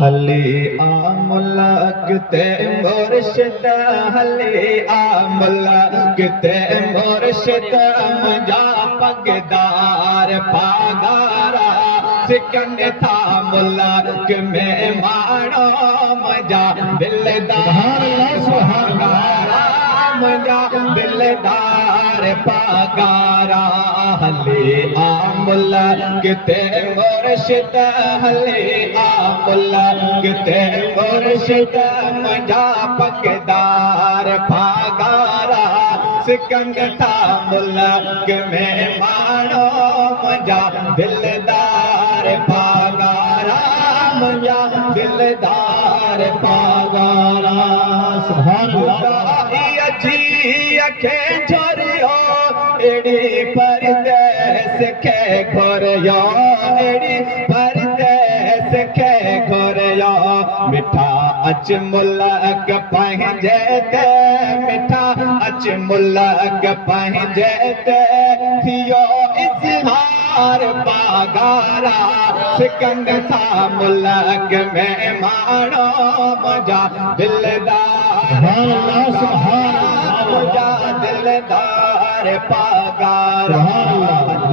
हले आ मुल्क ते मुर्शिद हले आ मुल्क ते मुर्शिद मुंहिंजा पगदार पागारा सिकन था मुल्क में माणो मुंहिंजा दिलदार सुहागारा मुंहिंजा दिलदार पागारा हले आ मुल्क ते मुर्शिद हले आ मुल्क ते मुर्शिद मुंहिंजा पगदार पागारा सिकन था मुल्क में माणो मुंहिंजा दिलदार पागारा मुंहिंजा दिलदार पागारा सुभान अल्लाह अजी अखे छोरियो एड़ी परदेस के घोरियो एड़ी परदेस के घोरियो मिठा अच मुल्क पंहिंजे ते मिठा अच मुल्क पंहिंजे ते थियो इज़हार पागारा सिकन था मुल्क में माणो मुंहिंजा दिलदार मुंहिंजा दिलदार पागारा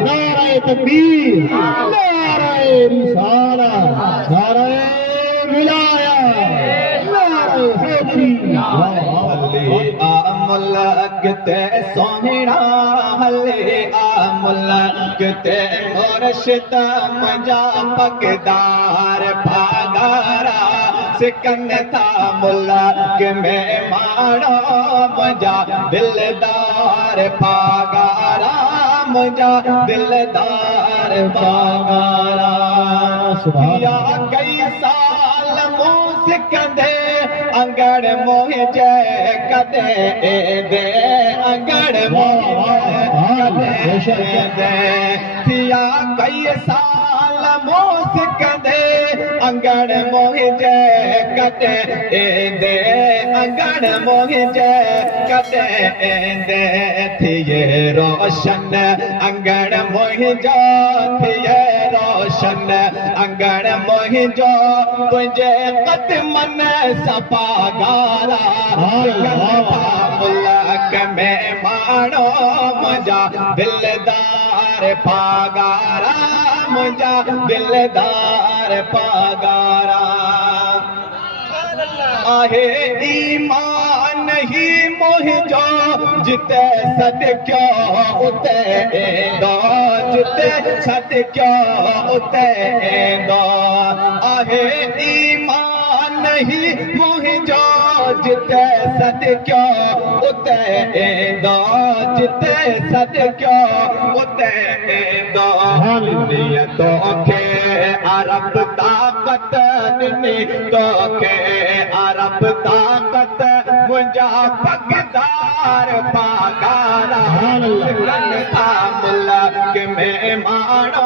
नारे तकबीर नारे रिसालत नारे विलायत नारे हैदरी हले आ मुल्क ते सोहिणा हले आ मुल्क ते मुर्शिद मुंहिंजा पगदार पागारा सिकन था मुल्क में माणो मुंहिंजा दिलदार पागारा मुंहिंजा दिलदार पागारा या कई साल मूं सिकंदे अंगड़ मुंहिंजे कदे दे अंगड़ मुंहिंजे दे थिया कई साल मूं सिकंदे अंगड़ मुंहिंजे कदे दे अंगड़ मुंहिंजे कदे दे थिए रोशन अंगड़ मुंहिंजो थिए रोशन अंगड़ मुंहिंजो तुंहिंजे क़दमन सां पागारा मुल्क में माणो मुंहिंजा दिलदार पागारा मुंहिंजा दिलदार पागारा आहे ईमान ही मुंहिंजो जिते सदक्यो उते ईंदो जिते सदक्यो उते ईंदो आहे ईमान ही मुंहिंजो जिते सदक्यो उते ईंदो जिते सदक्यो उते ईंदो ॾिनी तोखे अरब ताक़त ॾिनी तोखे अरब ताक़त मुंहिंजा पगदार पागारा सिकन था मुल्क में माणो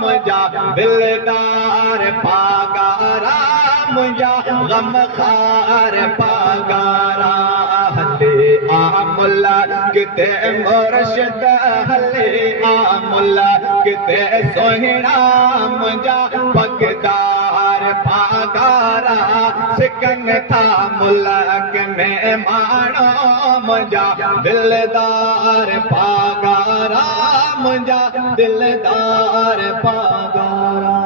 मुंहिंजा दिलदार पागारा मुंहिंजा गमखार पागारा हले आ मुल्क ते मुर्शिद हले आ मुल्क ते सोहिणा मुंहिंजा पगदार पागारा सिकन था मुल्क में माणो मुंहिंजा दिलदार पागारा मुंहिंजा दिलदार पागारा